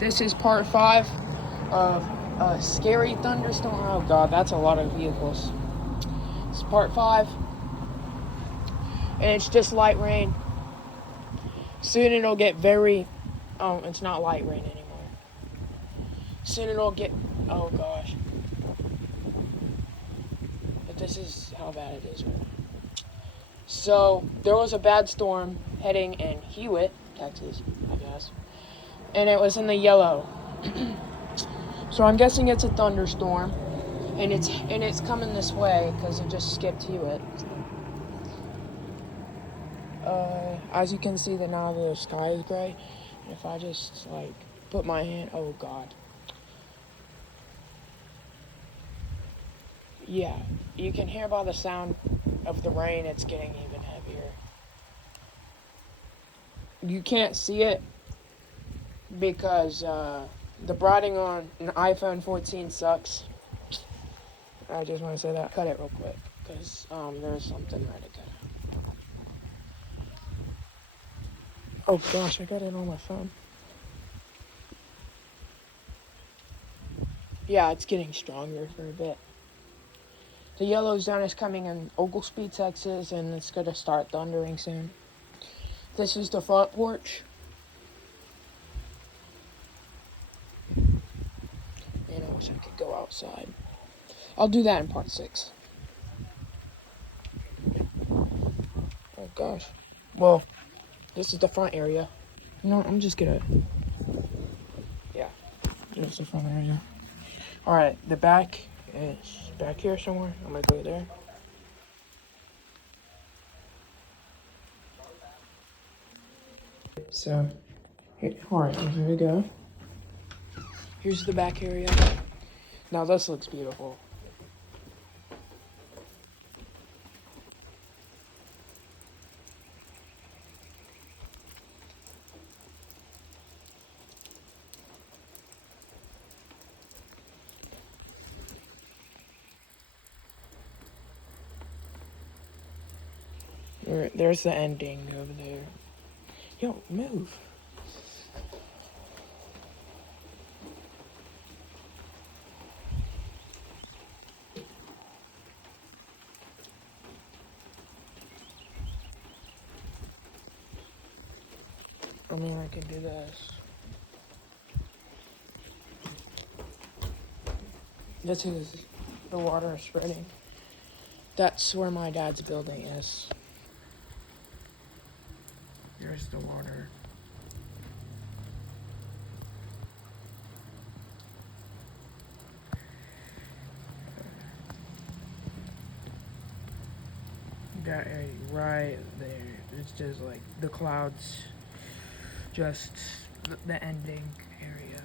This is part 5 of a scary thunderstorm. Oh god, that's a lot of vehicles. It's part 5, and it's just light rain. Soon it'll get very... Oh, it's not light rain anymore. Soon it'll get... Oh gosh. But this is how bad it is right now. So, there was a bad storm heading in Hewitt, Texas, I guess. And it was in the yellow. So I'm guessing it's a thunderstorm. And it's coming this way because it just skipped Hewitt. As you can see, now the sky is gray. And if I just put my hand, oh god. Yeah, you can hear by the sound of the rain, it's getting even heavier. You can't see it because the brighting on an iPhone 14 sucks. I just want to say that. Cut it real quick because there's something right to cut out. Oh gosh, I got it on my phone. Yeah, it's getting stronger for a bit. The yellow zone is coming in Oglesby, Texas, and it's going to start thundering soon. This is the front porch. Man, I wish I could go outside. I'll do that in part 6. Oh gosh. Well, this is the front area. You know what, I'm just gonna... Yeah, this is the front area. Alright, the back is back here somewhere. I'm gonna go there. So, alright, here we go. Here's the back area. Now this looks beautiful. There's the ending over there. Yo, move. I mean, I can do this. This is the water spreading. That's where my dad's building is. There's the water. That area right there. It's just like the clouds. Just the ending area.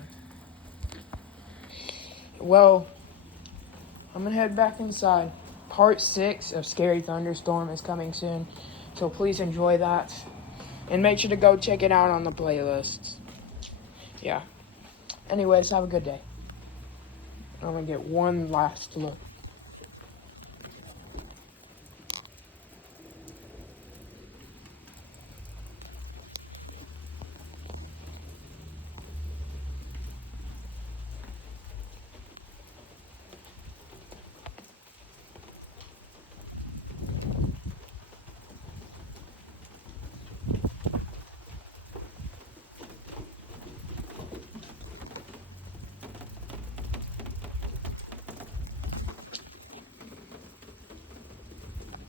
Well, I'm gonna head back inside. Part 6 of Scary Thunderstorm is coming soon, so please enjoy that. And make sure to go check it out on the playlists. Yeah. Anyways, have a good day. I'm gonna get one last look.